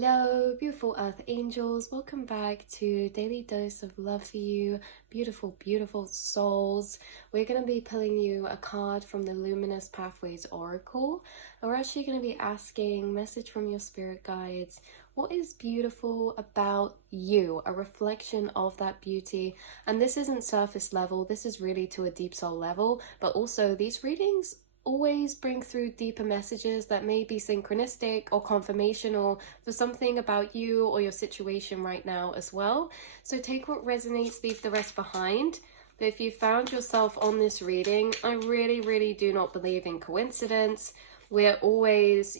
Hello, beautiful earth angels. Welcome back to Daily Dose of Love for You, beautiful, beautiful souls. We're going to be pulling you a card from the Luminous Pathways Oracle. And we're actually going to be asking, message from your spirit guides, what is beautiful about you? A reflection of that beauty. And this isn't surface level, this is really to a deep soul level. But also, these readings always bring through deeper messages that may be synchronistic or confirmational for something about you or your situation right now as well. So take what resonates, leave the rest behind. But if you found yourself on this reading, I really do not believe in coincidence. We're always,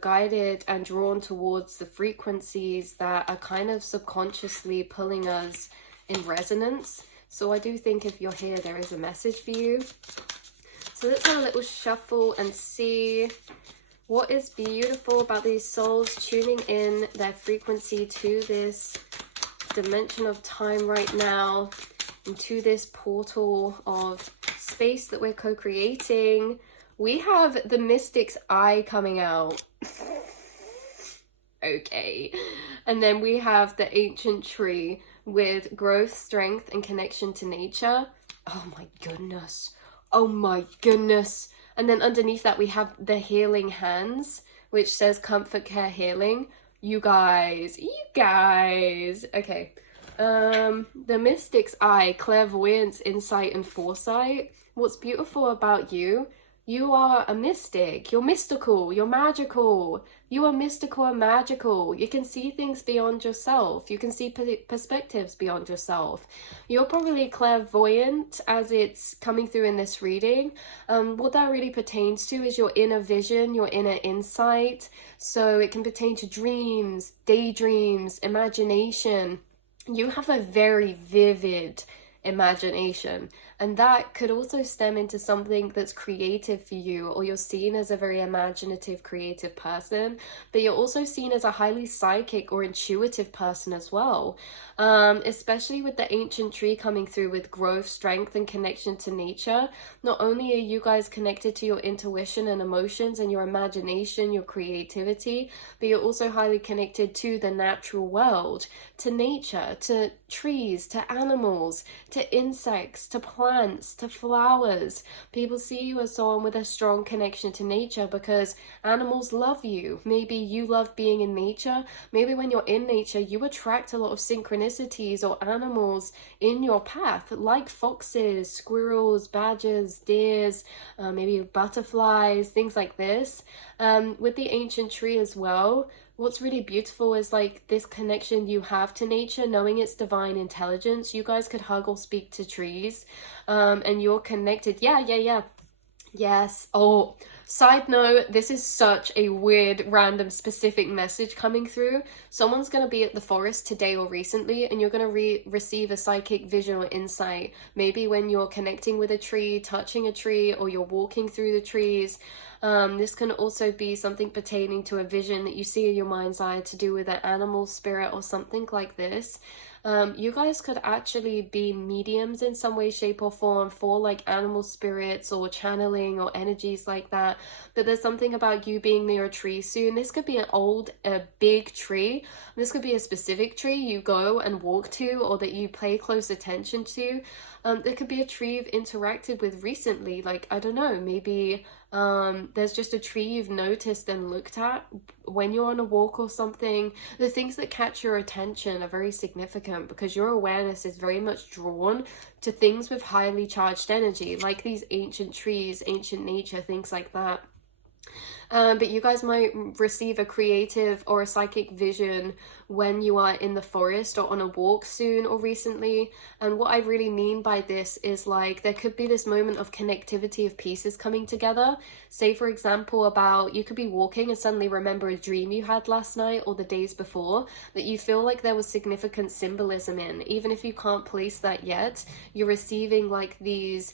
guided and drawn towards the frequencies that are kind of subconsciously pulling us in resonance. So I do think if you're here, there is a message for you. So let's have a little shuffle and see what is beautiful about these souls tuning in their frequency to this dimension of time right now, into this portal of space that we're co-creating. We have the Mystic's Eye coming out. Okay. And then we have the Ancient Tree with growth, strength, and connection to nature. Oh my goodness. Oh my goodness. And then underneath that we have the Healing Hands, which says comfort, care, healing. You guys. Okay. The Mystic's Eye, clairvoyance, insight, and foresight. What's beautiful about you? You are a mystic. You're mystical. You're magical. You are mystical and magical. You can see things beyond yourself. You can see perspectives beyond yourself. You're probably clairvoyant as it's coming through in this reading. What that really pertains to is your inner vision, your inner insight. So it can pertain to dreams, daydreams, imagination. You have a very vivid imagination, and that could also stem into something that's creative for you, or you're seen as a very imaginative, creative person, but you're also seen as a highly psychic or intuitive person as well. Especially with the Ancient Tree coming through with growth, strength, and connection to nature. Not only are you guys connected to your intuition and emotions and your imagination, your creativity, but you're also highly connected to the natural world, to nature, to trees, to animals, to insects, to plants, to flowers. People see you as someone with a strong connection to nature because animals love you. Maybe you love being in nature. Maybe when you're in nature, you attract a lot of synchronicities or animals in your path, like foxes, squirrels, badgers, deers, maybe butterflies, things like this. With the Ancient Tree as well, what's really beautiful is like this connection you have to nature, knowing it's divine intelligence. You guys could hug or speak to trees, and you're connected. Yeah. Yes. Oh, side note, this is such a weird, random, specific message coming through. Someone's going to be at the forest today or recently, and you're going to receive a psychic vision or insight. Maybe when you're connecting with a tree, touching a tree, or you're walking through the trees. This can also be something pertaining to a vision that you see in your mind's eye to do with an animal spirit or something like this. You guys could actually be mediums in some way, shape, or form for like animal spirits or channeling or energies like that. But there's something about you being near a tree soon. This could be a big tree. This could be a specific tree you go and walk to, or that you pay close attention to. There could be a tree you've interacted with recently. Like, I don't know, maybe there's just a tree you've noticed and looked at when you're on a walk or something. The things that catch your attention are very significant because your awareness is very much drawn to things with highly charged energy, like these ancient trees, ancient nature, things like that. But you guys might receive a creative or a psychic vision when you are in the forest or on a walk soon or recently. And what I really mean by this is like there could be this moment of connectivity of pieces coming together. Say, for example, about you could be walking and suddenly remember a dream you had last night or the days before that you feel like there was significant symbolism in. Even if you can't place that yet, you're receiving like these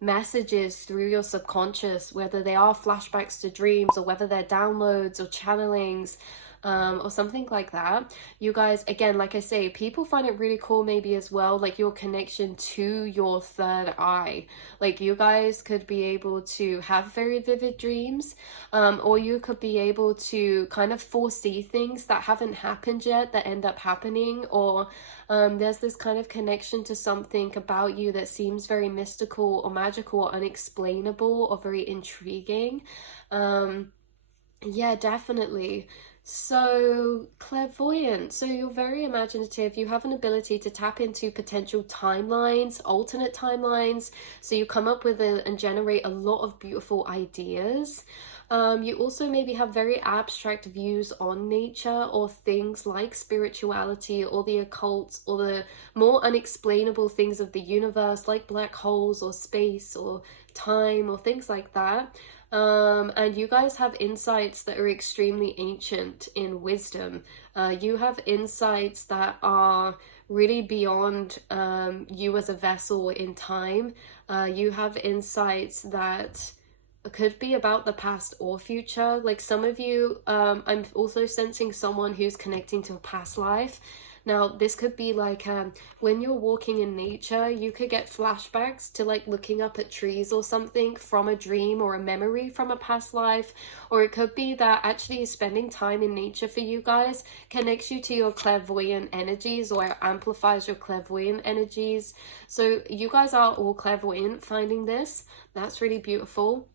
messages through your subconscious, whether they are flashbacks to dreams or whether they're downloads or channelings. or something like that. You guys, again, like I say, people find it really cool maybe as well, like your connection to your third eye. Like you guys could be able to have very vivid dreams, or you could be able to kind of foresee things that haven't happened yet that end up happening, or there's this kind of connection to something about you that seems very mystical or magical or unexplainable or very intriguing. Yeah, definitely. So, clairvoyant. So, you're very imaginative. You have an ability to tap into potential timelines, alternate timelines. So, you come up with and generate a lot of beautiful ideas. You also maybe have very abstract views on nature or things like spirituality or the occult or the more unexplainable things of the universe, like black holes or space or time or things like that. And you guys have insights that are extremely ancient in wisdom. You have insights that are really beyond you as a vessel in time. You have insights that could be about the past or future. Like some of you, I'm also sensing someone who's connecting to a past life. Now, this could be like when you're walking in nature, you could get flashbacks to like looking up at trees or something from a dream or a memory from a past life. Or it could be that actually spending time in nature for you guys connects you to your clairvoyant energies or amplifies your clairvoyant energies. So you guys are all clairvoyant finding this. That's really beautiful.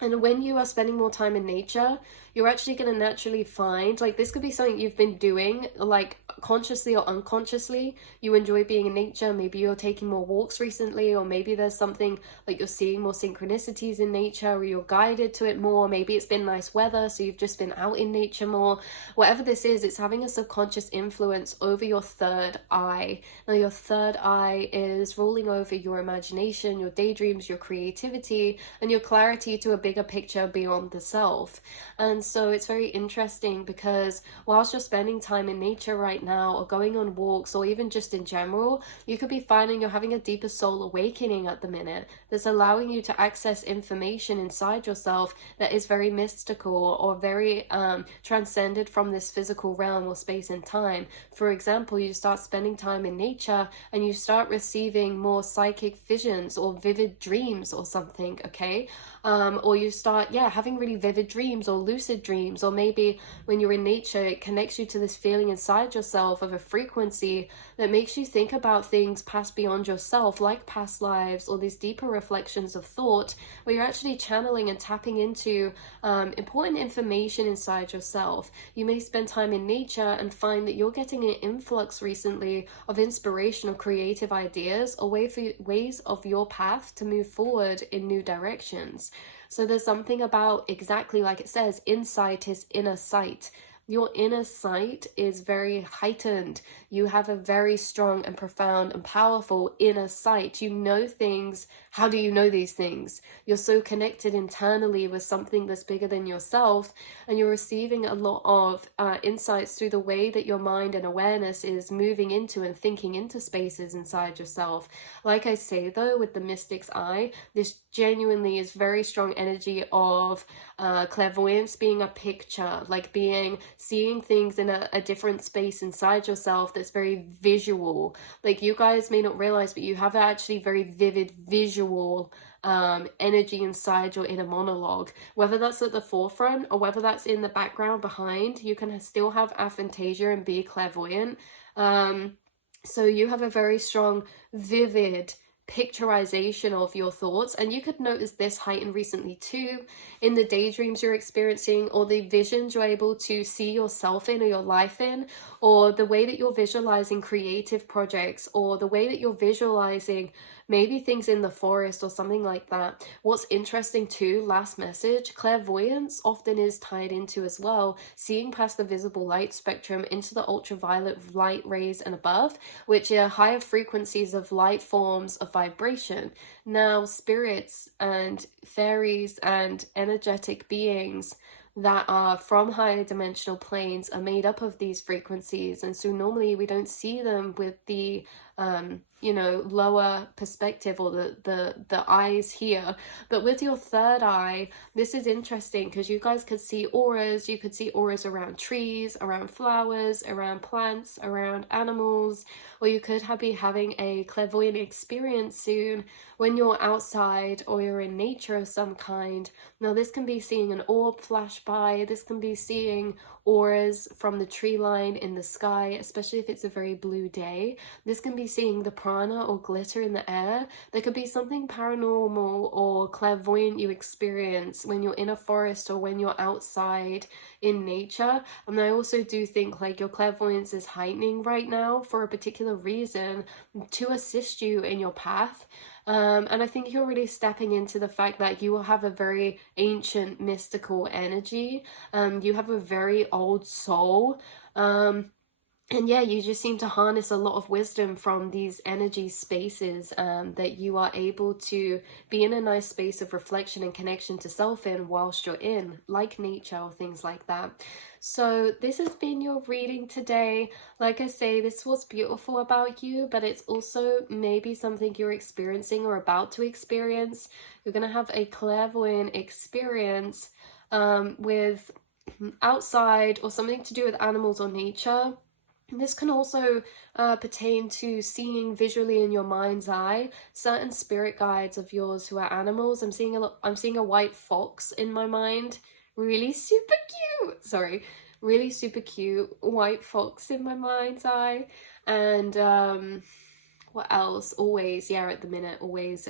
And when you are spending more time in nature, you're actually going to naturally find, like, this could be something you've been doing, like, consciously or unconsciously. You enjoy being in nature. Maybe you're taking more walks recently, or maybe there's something like you're seeing more synchronicities in nature, or you're guided to it more. Maybe it's been nice weather, so you've just been out in nature more. Whatever this is, it's having a subconscious influence over your third eye. Now, your third eye is ruling over your imagination, your daydreams, your creativity, and your clarity to a bigger picture beyond the self. And so it's very interesting because whilst you're spending time in nature right now or going on walks or even just in general, you could be finding you're having a deeper soul awakening at the minute that's allowing you to access information inside yourself that is very mystical or very transcended from this physical realm or space and time. For example, you start spending time in nature and you start receiving more psychic visions or vivid dreams or something, okay? Or you start, having really vivid dreams or lucid dreams, or maybe when you're in nature, it connects you to this feeling inside yourself of a frequency that makes you think about things past beyond yourself, like past lives or these deeper reflections of thought, where you're actually channeling and tapping into important information inside yourself. You may spend time in nature and find that you're getting an influx recently of inspiration or creative ideas or ways of your path to move forward in new directions. So there's something about, exactly like it says, insight is inner sight. Your inner sight is very heightened. You have a very strong and profound and powerful inner sight. You know things. How do you know these things? You're so connected internally with something that's bigger than yourself, and you're receiving a lot of insights through the way that your mind and awareness is moving into and thinking into spaces inside yourself. Like I say though, with the mystic's eye, this genuinely is very strong energy of clairvoyance being a picture, like seeing things in a different space inside yourself that's very visual. Like you guys may not realize, but you have actually very vivid visual energy inside your inner monologue, whether that's at the forefront or whether that's in the background behind. You can still have aphantasia and be clairvoyant. So you have a very strong, vivid picturization of your thoughts, and you could notice this heightened recently too in the daydreams you're experiencing, or the visions you're able to see yourself in or your life in, or the way that you're visualizing creative projects, or the way that you're visualizing maybe things in the forest or something like that. What's interesting too, last message, clairvoyance often is tied into as well seeing past the visible light spectrum into the ultraviolet light rays and above, which are higher frequencies of light forms of vibration. Now, spirits and fairies and energetic beings that are from higher dimensional planes are made up of these frequencies, and so normally we don't see them with the you know, lower perspective, or the eyes here. But with your third eye, this is interesting because you guys could see auras. You could see auras around trees, around flowers, around plants, around animals, or you could be having a clairvoyant experience soon when you're outside or you're in nature of some kind. Now this can be seeing an orb flash by, this can be seeing auras from the tree line in the sky, especially if it's a very blue day. This can be seeing the prana or glitter in the air. There could be something paranormal or clairvoyant you experience when you're in a forest or when you're outside in nature. And I also do think like your clairvoyance is heightening right now for a particular reason to assist you in your path. And I think you're really stepping into the fact that you will have a very ancient mystical energy. You have a very old soul. And yeah, you just seem to harness a lot of wisdom from these energy spaces, that you are able to be in a nice space of reflection and connection to self in whilst you're in, like nature or things like that. So this has been your reading today. Like I say, this was beautiful about you, but it's also maybe something you're experiencing or about to experience. You're going to have a clairvoyant experience with outside or something to do with animals or nature. This can also pertain to seeing visually in your mind's eye certain spirit guides of yours who are animals. I'm seeing a white fox in my mind, really super cute. Sorry, really super cute white fox in my mind's eye. And what else? Always, yeah, at the minute, always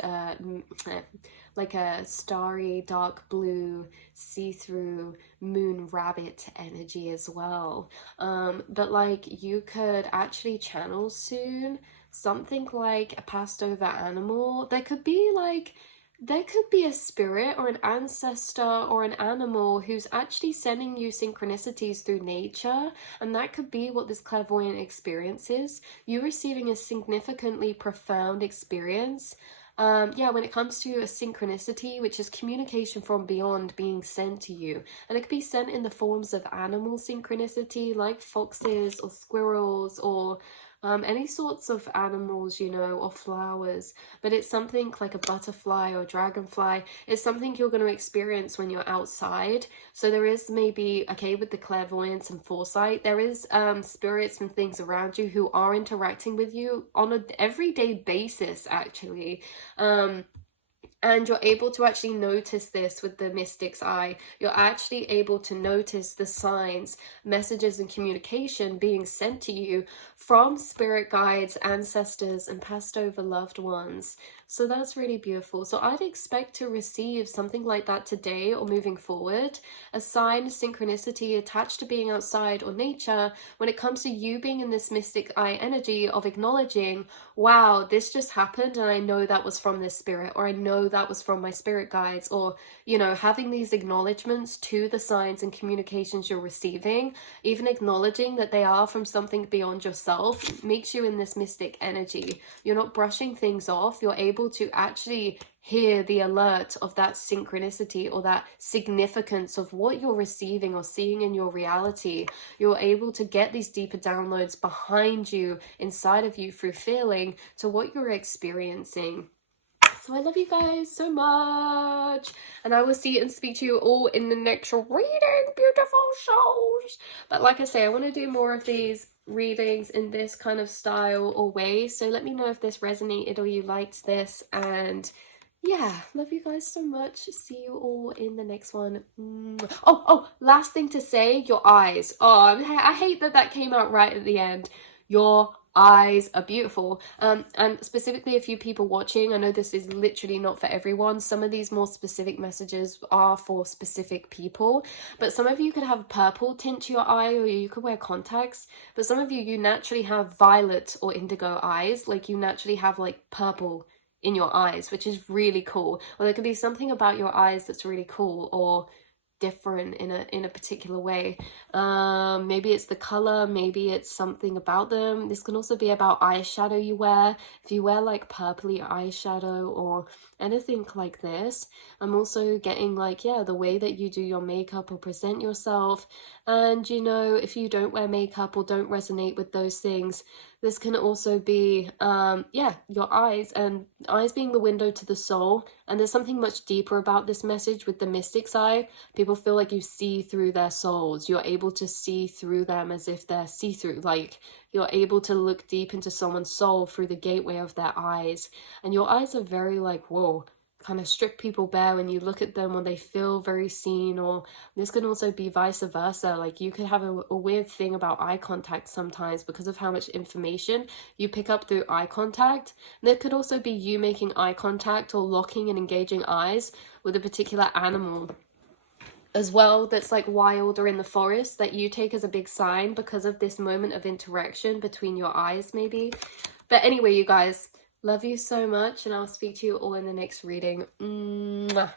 like a starry dark blue see-through moon rabbit energy as well. But like you could actually channel soon something like a passed over animal. There could be a spirit or an ancestor or an animal who's actually sending you synchronicities through nature, and that could be what this clairvoyant experience is. You receiving a significantly profound experience. Yeah, when it comes to a synchronicity, which is communication from beyond being sent to you, and it could be sent in the forms of animal synchronicity, like foxes or squirrels or any sorts of animals, you know, or flowers. But it's something like a butterfly or dragonfly. It's something you're going to experience when you're outside. So there is maybe, okay, with the clairvoyance and foresight, there is spirits and things around you who are interacting with you on an everyday basis, actually. And you're able to actually notice this with the mystic's eye. You're actually able to notice the signs, messages, and communication being sent to you from spirit guides, ancestors, and passed over loved ones. So that's really beautiful. So I'd expect to receive something like that today or moving forward. A sign, synchronicity attached to being outside or nature when it comes to you being in this mystic eye energy of acknowledging, wow, this just happened and I know that was from this spirit, or I know that was from my spirit guides, or, you know, having these acknowledgements to the signs and communications you're receiving, even acknowledging that they are from something beyond yourself, makes you in this mystic energy. You're not brushing things off. You're able to actually hear the alert of that synchronicity or that significance of what you're receiving or seeing in your reality. You're able to get these deeper downloads behind you, inside of you, through feeling to what you're experiencing. So I love you guys so much, and I will see and speak to you all in the next reading, beautiful souls. But like I say, I want to do more of these readings in this kind of style or way, so let me know if this resonated or you liked this. And yeah, love you guys so much. See you all in the next one. Oh, last thing to say, your eyes. Oh, I hate that came out right at the end. Your eyes are beautiful. And specifically a few people watching, I know this is literally not for everyone. Some of these more specific messages are for specific people, but some of you could have purple tint to your eye, or you could wear contacts. But some of you naturally have violet or indigo eyes, like you naturally have like purple in your eyes, which is really cool. Or there could be something about your eyes that's really cool, or different in a particular way. Maybe it's the color, maybe it's something about them. This can also be about eyeshadow you wear. If you wear like purpley eyeshadow or anything like this. I'm also getting like, yeah, the way that you do your makeup or present yourself. And you know, if you don't wear makeup or don't resonate with those things, this can also be yeah, your eyes, and eyes being the window to the soul. And there's something much deeper about this message with the mystic's eye. People feel like you see through their souls. You're able to see through them as if they're see-through, like you're able to look deep into someone's soul through the gateway of their eyes. And your eyes are very like, whoa, kind of strip people bare when you look at them, or they feel very seen. Or this can also be vice versa. Like you could have a weird thing about eye contact sometimes because of how much information you pick up through eye contact. And it could also be you making eye contact or locking and engaging eyes with a particular animal as well that's like wild or in the forest, that you take as a big sign because of this moment of interaction between your eyes maybe. But anyway, you guys, love you so much, and I'll speak to you all in the next reading. Mwah.